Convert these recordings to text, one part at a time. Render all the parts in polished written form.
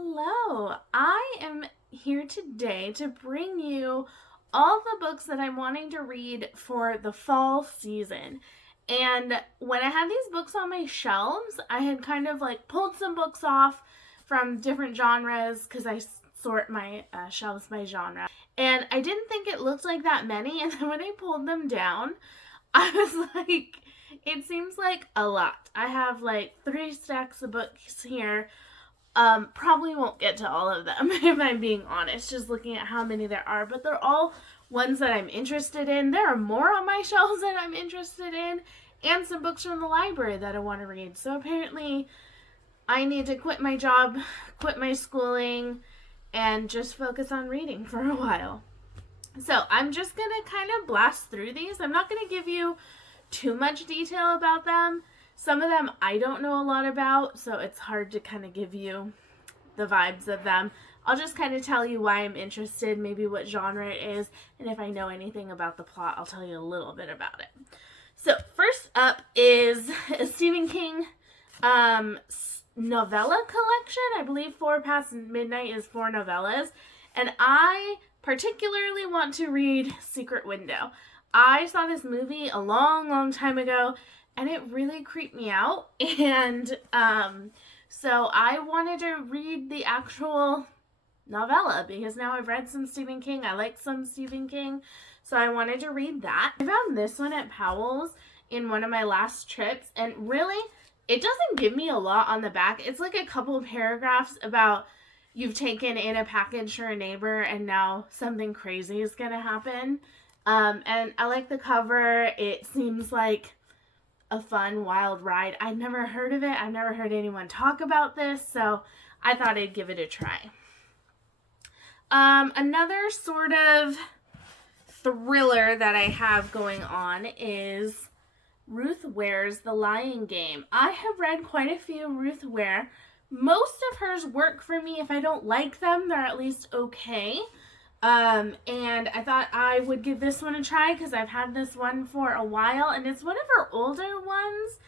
Hello, I am here today to bring you all the books that I'm wanting to read for the fall season. And when I had these books on my shelves, I had kind of like pulled some books off from different genres because I sort my shelves by genre. And I didn't think it looked like that many. And then when I pulled them down, I was like, it seems like a lot. I have like 3 stacks of books here. Probably won't get to all of them if I'm being honest, just looking at how many there are, but they're all ones that I'm interested in. There are more on my shelves that I'm interested in, and some books from the library that I want to read. So apparently, I need to quit my job, quit my schooling, and just focus on reading for a while. So I'm just going to kind of blast through these. I'm not going to give you too much detail about them. Some of them I don't know a lot about, so it's hard to kind of give you the vibes of them. I'll just kind of tell you why I'm interested, maybe what genre it is, and if I know anything about the plot, I'll tell you a little bit about it. So first up is a Stephen King novella collection. I believe 4 Past Midnight is 4 novellas, and I particularly want to read Secret Window. I saw this movie a long time ago, and it really creeped me out. And so I wanted to read the actual novella because now I've read some Stephen King. I like some Stephen King. So I wanted to read that. I found this one at Powell's in one of my last trips. And really, it doesn't give me a lot on the back. It's like a couple of paragraphs about you've taken in a package for a neighbor and now something crazy is going to happen. And I like the cover. It seems like a fun, wild ride. I'd never heard of it. I've never heard anyone talk about this, so I thought I'd give it a try. Another sort of thriller that I have going on is Ruth Ware's The Lying Game. I have read quite a few Ruth Ware. Most of hers work for me. If I don't like them, they're at least okay. And I thought I would give this one a try because I've had this one for a while, and it's one of her older ones.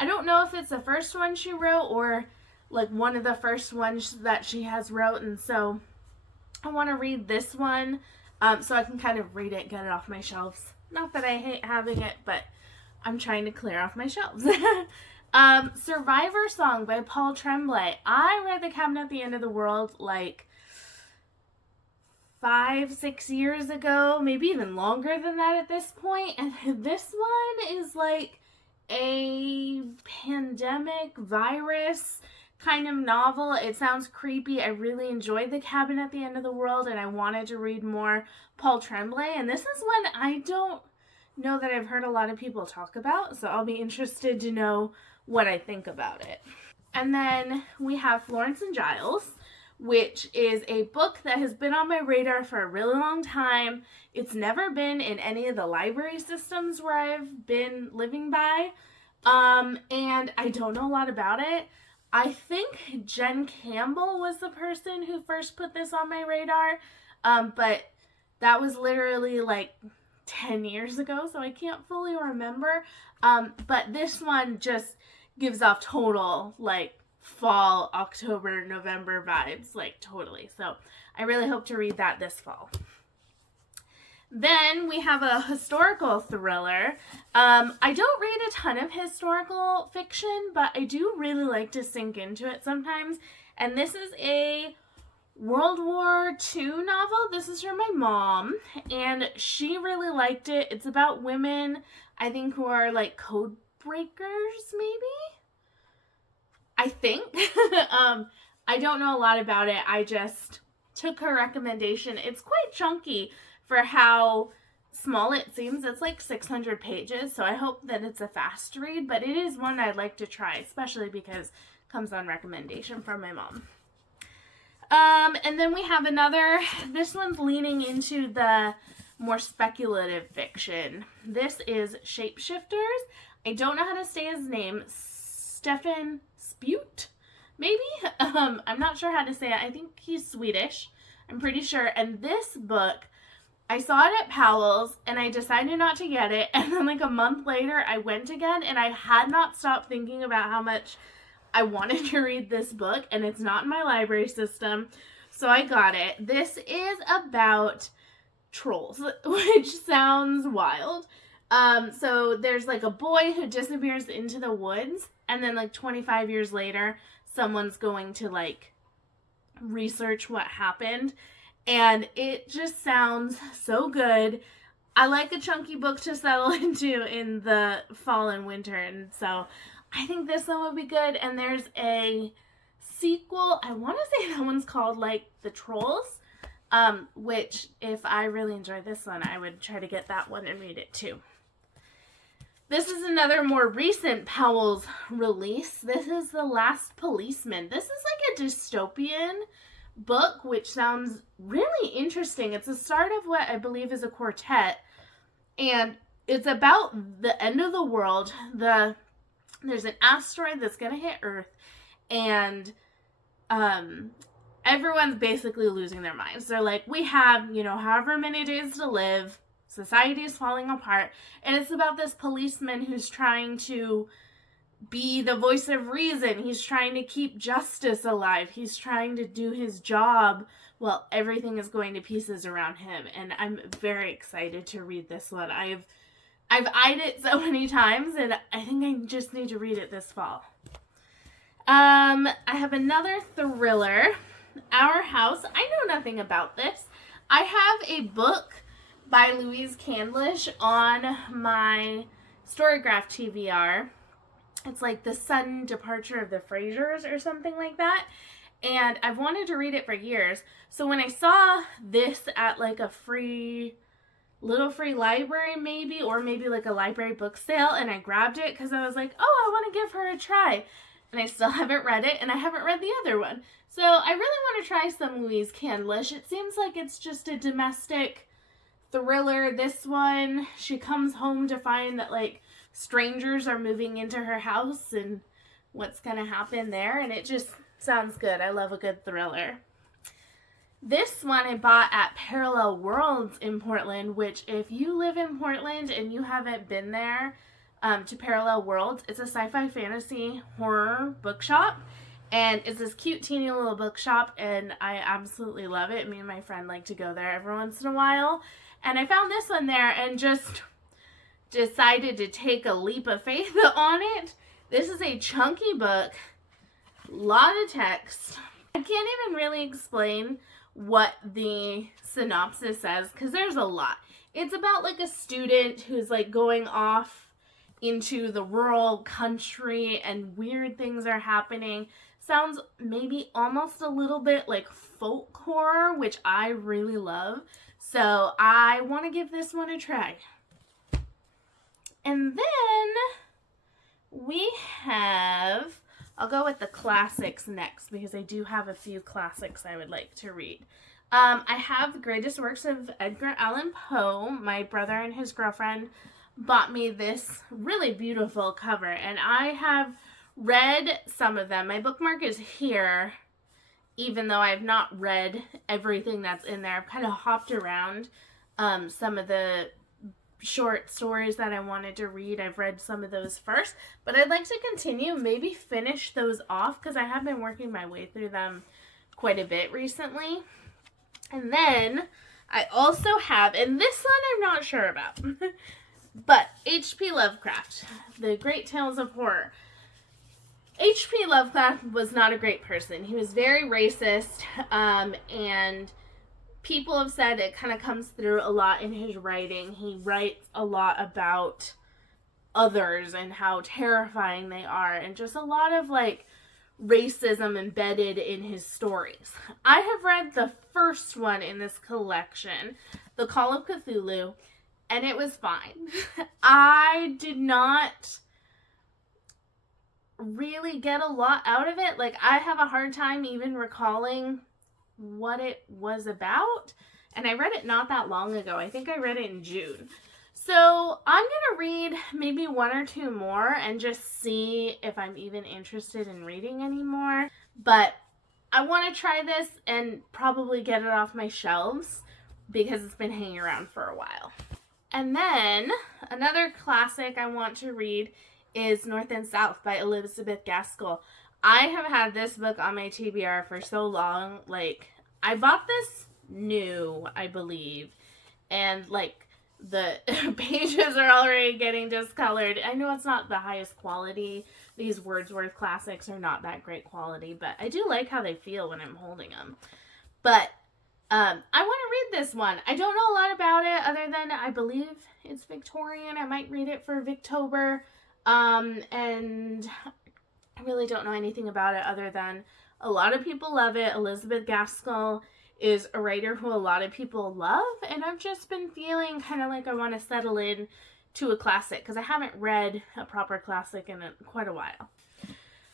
I don't know if it's the first one she wrote or like one of the first ones that she has wrote, and so I want to read this one so I can kind of read it, get it off my shelves. Not that I hate having it, but I'm trying to clear off my shelves. Survivor Song by Paul Tremblay. I read The Cabin at the End of the World like 5-6 years ago, maybe even longer than that at this point. And this one is like a pandemic virus kind of novel. It sounds creepy. I really enjoyed The Cabin at the End of the World, and I wanted to read more Paul Tremblay. And this is one I don't know that I've heard a lot of people talk about, so I'll be interested to know what I think about it. And then we have Florence and Giles, which is a book that has been on my radar for a really long time. It's never been in any of the library systems where I've been living by, and I don't know a lot about it. I think Jen Campbell was the person who first put this on my radar, but that was literally like 10 years ago, so I can't fully remember, but this one just gives off total, like, fall, October, November vibes, like totally. So I really hope to read that this fall. Then we have a historical thriller. I don't read a ton of historical fiction, but I do really like to sink into it sometimes. And this is a World War II novel. This is from my mom, and she really liked it. It's about women, I think, who are like code breakers, maybe? I think. I don't know a lot about it. I just took her recommendation. It's quite chunky for how small it seems. It's like 600 pages, so I hope that it's a fast read, but it is one I'd like to try, especially because it comes on recommendation from my mom. And then we have another, this one's leaning into the more speculative fiction. This is Shapeshifters. I don't know how to say his name. Stefan Spute, maybe? I'm not sure how to say it. I think he's Swedish. I'm pretty sure. And this book, I saw it at Powell's, and I decided not to get it. And then like a month later, I went again, and I had not stopped thinking about how much I wanted to read this book, and it's not in my library system, so I got it. This is about trolls, which sounds wild. So there's like a boy who disappears into the woods, and then like 25 years later, someone's going to like research what happened, and it just sounds so good. I like a chunky book to settle into in the fall and winter, and so I think this one would be good. And there's a sequel. I want to say that one's called like The Trolls, which if I really enjoy this one, I would try to get that one and read it too. This is another more recent Powell's release. This is The Last Policeman. This is like a dystopian book, which sounds really interesting. It's the start of what I believe is a quartet, and it's about the end of the world. There's an asteroid that's going to hit Earth, and everyone's basically losing their minds. They're like, we have, however many days to live. Society is falling apart. And it's about this policeman who's trying to be the voice of reason. He's trying to keep justice alive. He's trying to do his job while everything is going to pieces around him. And I'm very excited to read this one. I've eyed it so many times, and I think I just need to read it this fall. I have another thriller, Our House. I know nothing about this. I have a book by Louise Candlish on my Storygraph TBR. It's like The Sudden Departure of the Frasers or something like that. And I've wanted to read it for years. So when I saw this at like a little free library maybe, or maybe like a library book sale, and I grabbed it because I was like, oh, I want to give her a try. And I still haven't read it, and I haven't read the other one. So I really want to try some Louise Candlish. It seems like it's just a domestic thriller. This one, she comes home to find that like strangers are moving into her house and what's going to happen there, and it just sounds good. I love a good thriller. This one I bought at Parallel Worlds in Portland, which if you live in Portland and you haven't been there to Parallel Worlds, it's a sci-fi fantasy horror bookshop, and it's this cute teeny little bookshop, and I absolutely love it. Me and my friend like to go there every once in a while, and I found this one there and just decided to take a leap of faith on it. This is a chunky book, lot of text. I can't even really explain what the synopsis says because there's a lot. It's about like a student who's like going off into the rural country and weird things are happening. Sounds maybe almost a little bit like folk horror, which I really love. So I want to give this one a try. And then we have, I'll go with the classics next because I do have a few classics I would like to read. I have The Greatest Works of Edgar Allan Poe. My brother and his girlfriend bought me this really beautiful cover, and I have read some of them. My bookmark is here, even though I have not read everything that's in there. I've kind of hopped around some of the short stories that I wanted to read. I've read some of those first, but I'd like to continue, maybe finish those off because I have been working my way through them quite a bit recently. And then I also have, and this one I'm not sure about, but H.P. Lovecraft, The Great Tales of Horror. H.P. Lovecraft was not a great person. He was very racist, and people have said it kind of comes through a lot in his writing. He writes a lot about others and how terrifying they are, and just a lot of like racism embedded in his stories. I have read the first one in this collection, The Call of Cthulhu, and it was fine. I did not really get a lot out of it. Like, I have a hard time even recalling what it was about, and I read it not that long ago. I think I read it in June. So I'm gonna read maybe one or two more and just see if I'm even interested in reading anymore. But I want to try this and probably get it off my shelves because it's been hanging around for a while. And then another classic I want to read is North and South by Elizabeth Gaskell. I have had this book on my TBR for so long. Like, I bought this new, I believe, and like the pages are already getting discolored. I know it's not the highest quality. These Wordsworth classics are not that great quality, but I do like how they feel when I'm holding them. But I want to read this one. I don't know a lot about it other than I believe it's Victorian. I might read it for Victober. And I really don't know anything about it other than a lot of people love it. Elizabeth Gaskell is a writer who a lot of people love, and I've just been feeling kind of like I want to settle in to a classic because I haven't read a proper classic in quite a while.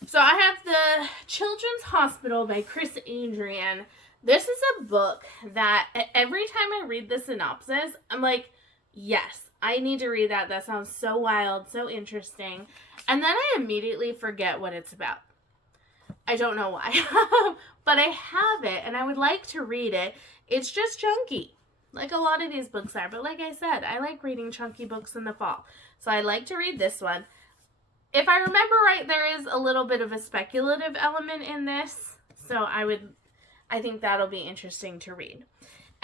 So I have The Children's Hospital by Chris Adrian. This is a book that every time I read the synopsis, I'm like, yes, I need to read that. That sounds so wild, so interesting. And then I immediately forget what it's about. I don't know why. But I have it, and I would like to read it. It's just chunky, like a lot of these books are. But like I said, I like reading chunky books in the fall. So I like to read this one. If I remember right, there is a little bit of a speculative element in this. So I think that'll be interesting to read.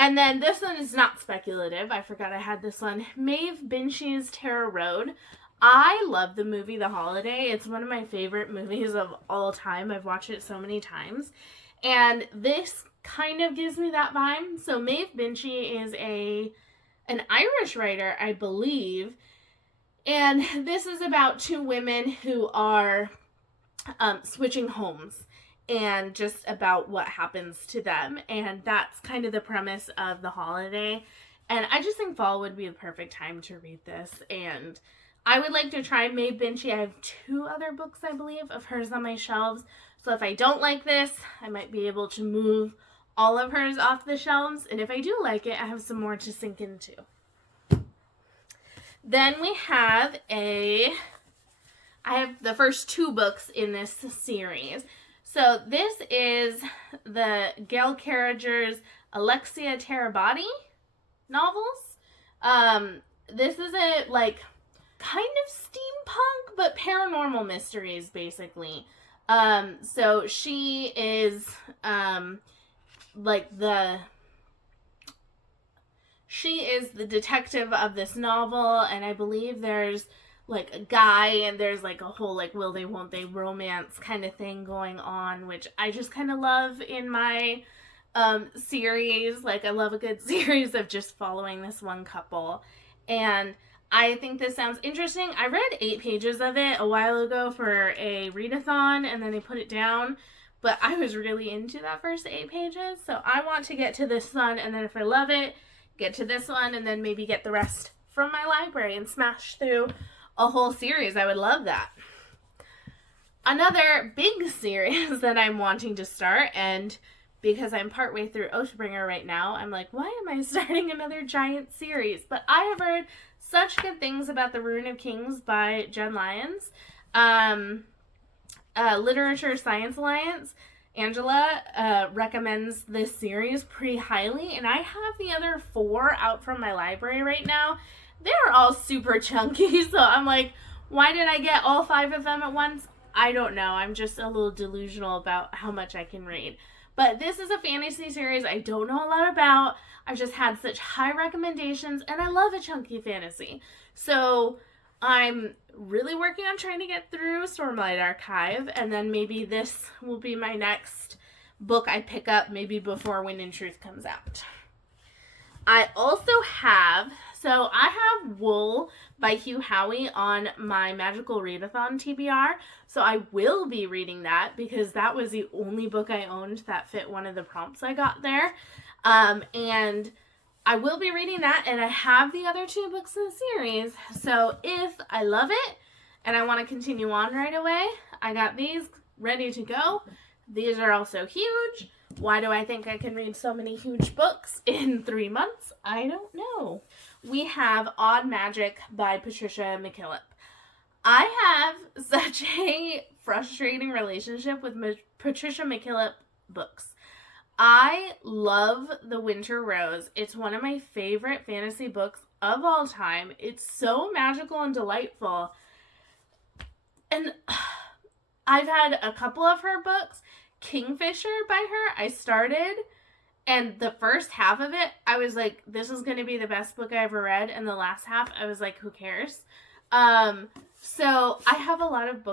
And then this one is not speculative. I forgot I had this one. Maeve Binshie's Terror Road. I love the movie The Holiday. It's one of my favorite movies of all time. I've watched it so many times. And this kind of gives me that vibe. So Maeve Binchy is an Irish writer, I believe. And this is about two women who are switching homes and just about what happens to them. And that's kind of the premise of The Holiday. And I just think fall would be the perfect time to read this. And I would like to try Maeve Binchy. I have 2 other books, I believe, of hers on my shelves. So if I don't like this, I might be able to move all of hers off the shelves. And if I do like it, I have some more to sink into. Then we have I have the first 2 books in this series. So this is the Gail Carriger's Alexia Terabati novels. This is a kind of steampunk but paranormal mysteries basically. So she is the detective of this novel, and I believe there's a guy, and there's a whole will they won't they romance kind of thing going on, which I just kind of love in my series. I love a good series of just following this one couple, and I think this sounds interesting. I read 8 pages of it a while ago for a readathon, and then I put it down, but I was really into that first 8 pages, so I want to get to this one, and then if I love it, get to this one, and then maybe get the rest from my library and smash through a whole series. I would love that. Another big series that I'm wanting to start, and because I'm partway through Oathbringer right now, I'm like, why am I starting another giant series? But I have heard such good things about The Rune of Kings by Jen Lyons. Literature Science Alliance, Angela recommends this series pretty highly, and I have the other 4 out from my library right now. They're all super chunky, so I'm like, why did I get all 5 of them at once? I don't know. I'm just a little delusional about how much I can read. But this is a fantasy series I don't know a lot about. I've just had such high recommendations, and I love a chunky fantasy. So I'm really working on trying to get through Stormlight Archive, and then maybe this will be my next book I pick up maybe before Wind and Truth comes out. I also have Wool by Hugh Howey on my Magical Readathon TBR, so I will be reading that because that was the only book I owned that fit one of the prompts I got there, and I will be reading that, and I have the other 2 books in the series, so if I love it and I want to continue on right away, I got these ready to go. These are also huge. Why do I think I can read so many huge books in 3 months? I don't know. We have Odd Magic by Patricia McKillip. I have such a frustrating relationship with Patricia McKillip books. I love The Winter Rose. It's one of my favorite fantasy books of all time. It's so magical and delightful. And I've had a couple of her books. Kingfisher by her, I started, and the first half of it, I was like, this is going to be the best book I ever read. And the last half, I was like, who cares? So I have a lot of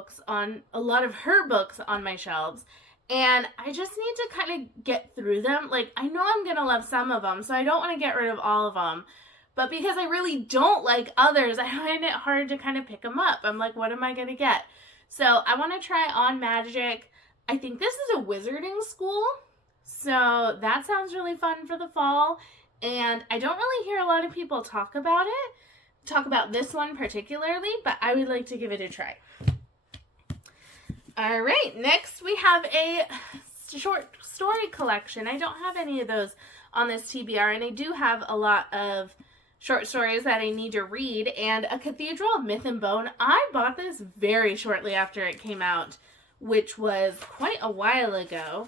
her books on my shelves. And I just need to kind of get through them. Like, I know I'm going to love some of them, so I don't want to get rid of all of them. But because I really don't like others, I find it hard to kind of pick them up. I'm like, what am I going to get? So I want to try On Magic. I think this is a wizarding school. So that sounds really fun for the fall. And I don't really hear a lot of people talk about this one particularly, but I would like to give it a try. All right, next we have a short story collection. I don't have any of those on this TBR, and I do have a lot of short stories that I need to read. And A Cathedral of Myth and Bone, I bought this very shortly after it came out, which was quite a while ago.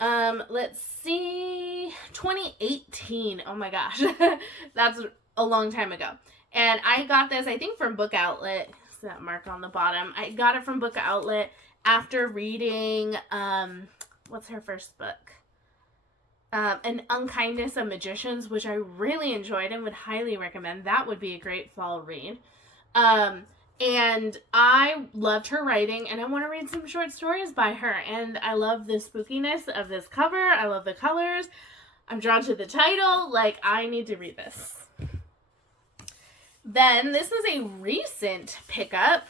Let's see, 2018. Oh my gosh, that's a long time ago. And I got this, I think, from Book Outlet. It's that mark on the bottom. I got it from Book Outlet after reading, what's her first book? An Unkindness of Magicians, which I really enjoyed and would highly recommend. That would be a great fall read. And I loved her writing, and I want to read some short stories by her. And I love the spookiness of this cover. I love the colors. I'm drawn to the title. Like, I need to read this. Then, this is a recent pickup.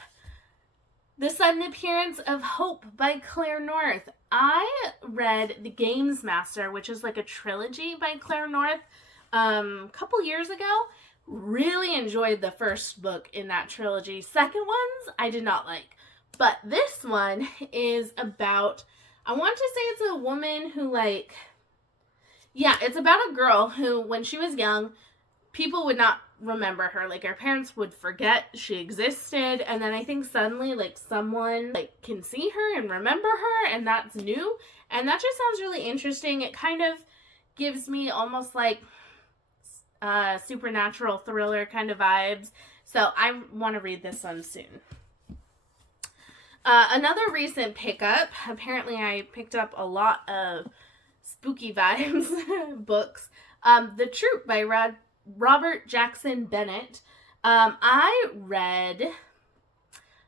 The Sudden Appearance of Hope by Claire North. I read The Games Master, which is like a trilogy by Claire North, a couple years ago. Really enjoyed the first book in that trilogy. Second ones, I did not like. But this one is about, I want to say it's a woman who it's about a girl who, when she was young, people would not remember her. Like, her parents would forget she existed. And then I think suddenly, someone, can see her and remember her, and that's new. And that just sounds really interesting. It kind of gives me almost supernatural thriller kind of vibes. So I want to read this one soon. Another recent pickup, apparently I picked up a lot of spooky vibes books. The Troop by Robert Jackson Bennett. I read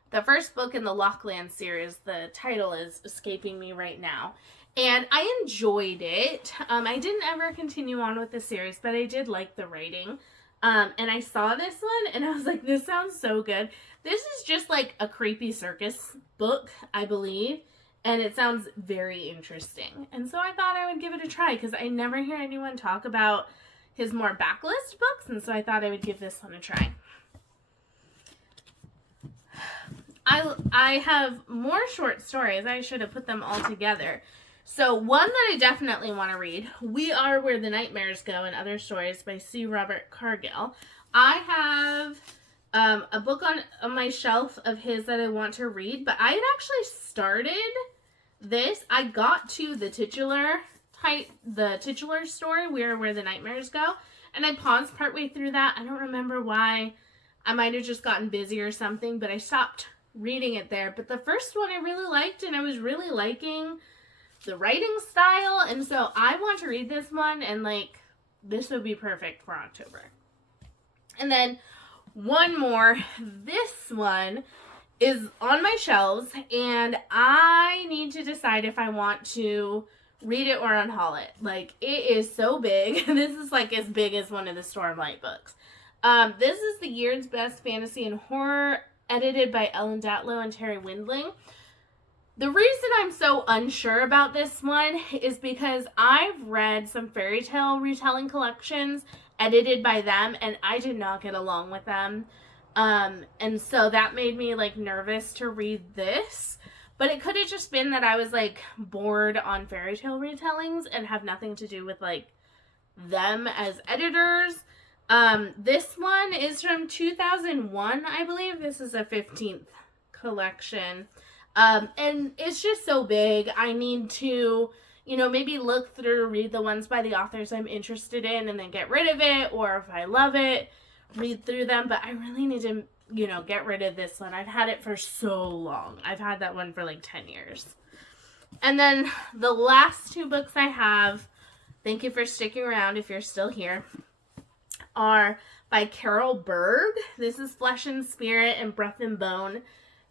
the first book in the Lockland series. The title is escaping me right now. And I enjoyed it. I didn't ever continue on with the series, but I did like the writing. And I saw this one, and I was like, this sounds so good. This is just like a creepy circus book, I believe. And it sounds very interesting. And so I thought I would give it a try, because I never hear anyone talk about his more backlist books. And so I thought I would give this one a try. I have more short stories. I should have put them all together. So one that I definitely want to read, We Are Where the Nightmares Go and Other Stories by C. Robert Cargill. I have a book on my shelf of his that I want to read, but I had actually started this. I got to the titular story, We Are Where the Nightmares Go, and I paused partway through that. I don't remember why. I might have just gotten busy or something, but I stopped reading it there. But the first one I really liked, and I was really liking the writing style, and so I want to read this one, and this would be perfect for October. And then one more. This one is on my shelves, and I need to decide if I want to read it or unhaul it. It is so big. This is as big as one of the Stormlight books. This is the year's best fantasy and horror, edited by Ellen Datlow and Terry Windling. The reason I'm so unsure about this one is because I've read some fairy tale retelling collections edited by them, and I did not get along with them. And so that made me nervous to read this. But it could have just been that I was bored on fairy tale retellings and have nothing to do with them as editors. This one is from 2001, I believe. This is a 15th collection. And it's just so big. I need to, maybe look through, read the ones by the authors I'm interested in, and then get rid of it. Or if I love it, read through them, but I really need to, get rid of this one. I've had it for so long. I've had that one for like 10 years. And then the last 2 books I have, thank you for sticking around if you're still here, are by Carol Berg. This is Flesh and Spirit and Breath and Bone.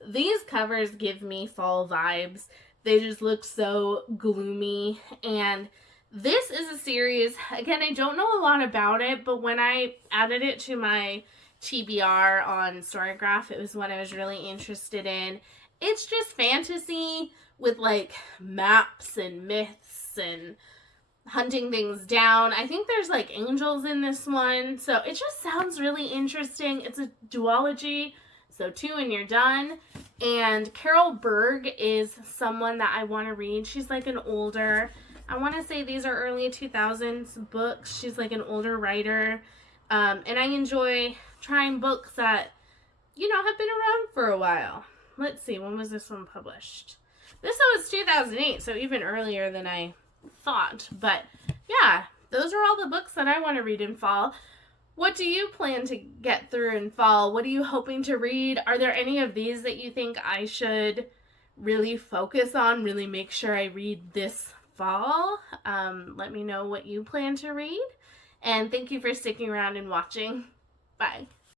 These covers give me fall vibes. They just look so gloomy. And this is a series, again, I don't know a lot about it, but when I added it to my TBR on Storygraph, it was one I was really interested in. It's just fantasy with like maps and myths and hunting things down. I think there's like angels in this one, so it just sounds really interesting. It's a duology, so 2 and you're done. And Carol Berg is someone that I want to read. She's like an older, I want to say these are early 2000s books. She's like an older writer, and I enjoy trying books that, have been around for a while. Let's see, when was this one published? This one was 2008, so even earlier than I thought. But yeah, those are all the books that I want to read in fall. What do you plan to get through in fall? What are you hoping to read? Are there any of these that you think I should really focus on, really make sure I read this fall? Let me know what you plan to read. And thank you for sticking around and watching. Bye.